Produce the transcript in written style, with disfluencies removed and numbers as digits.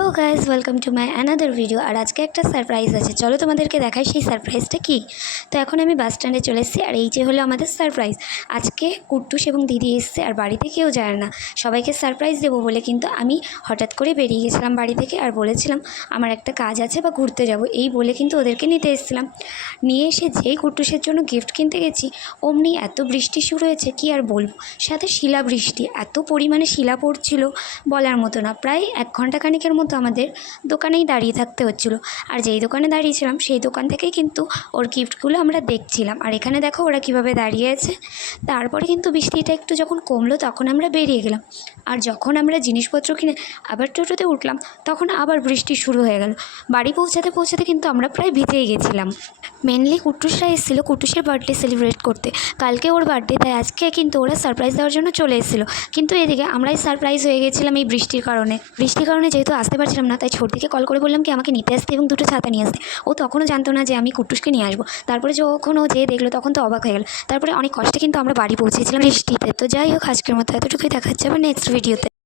Hello guys, welcome to my another video. আর আজকে একটা সারপ্রাইজ আছে, চলো তোমাদেরকে দেখাই সেই সারপ্রাইজটা কী। তো এখন আমি বাস স্ট্যান্ডে চলে এসেছি, আর এই যে হলো আমাদের সারপ্রাইজ। আজকে কুট্টুস এবং দিদি এসছে, আর বাড়িতে কেউ যায় না। সবাইকে সারপ্রাইজ দেবো বলে কিন্তু আমি হঠাৎ করে বেরিয়ে গেছিলাম বাড়ি থেকে, আর বলেছিলাম আমার একটা কাজ আছে বা ঘুরতে যাব, এই বলে কিন্তু ওদেরকে নিতে এসেছিলাম। নিয়ে এসে যেই কুট্টুসের জন্য গিফট কিনতে গেছি, অমনি এত বৃষ্টি শুরু হয়েছে, কি আর বলবো। সাথে শিলা বৃষ্টি, এত পরিমাণে শিলা পড়ছিল বলার মতো না। প্রায় 1 ঘন্টা খানিকের মতো আমাদের দোকানেই দাঁড়িয়ে থাকতে হচ্ছিলো। আর যেই দোকানে দাঁড়িয়েছিলাম সেই দোকান থেকেই কিন্তু ওর গিফটগুলো আমরা দেখছিলাম। আর এখানে দেখো ওরা কীভাবে দাঁড়িয়ে আছে। তারপরে কিন্তু বৃষ্টিটা একটু যখন কমলো তখন আমরা বেরিয়ে গেলাম। আর যখন আমরা জিনিসপত্র কিনে আবার টোটোতে উঠলাম, তখন আবার বৃষ্টি শুরু হয়ে গেল। বাড়ি পৌঁছাতে পৌঁছাতে কিন্তু আমরা প্রায় ভিজেই গেছিলাম। মেনলি কুট্টুসরা এসেছিলো কুট্টুসের বার্থডে সেলিব্রেট করতে। কালকে ওর বার্থডে, তাই আজকে কিন্তু ওরা সারপ্রাইজ দেওয়ার জন্য চলে এসেছিলো। কিন্তু এদিকে আমরাই সারপ্রাইজ হয়ে গেছিলাম এই বৃষ্টির কারণে যেহেতু আসতে পারছিলাম না, তাই ছোটদিকে কল করে বললাম কি আমাকে নিতে আসতে এবং 2টো ছাতা নিয়ে আসতে। ও তখনও জানতো না যে আমি কুট্টুসকে নিয়ে আসবো। তারপরে যখন ও যেয়ে দেখলো তখন তো অবাক হয়ে গেল। তারপরে অনেক কষ্টে কিন্তু আমরা বাড়ি পৌঁছেছিলাম বৃষ্টিতে। তো যাই হোক, আজকের মতো এতটুকুই, দেখা হচ্ছে আবার নেক্সট ভিডিওতে।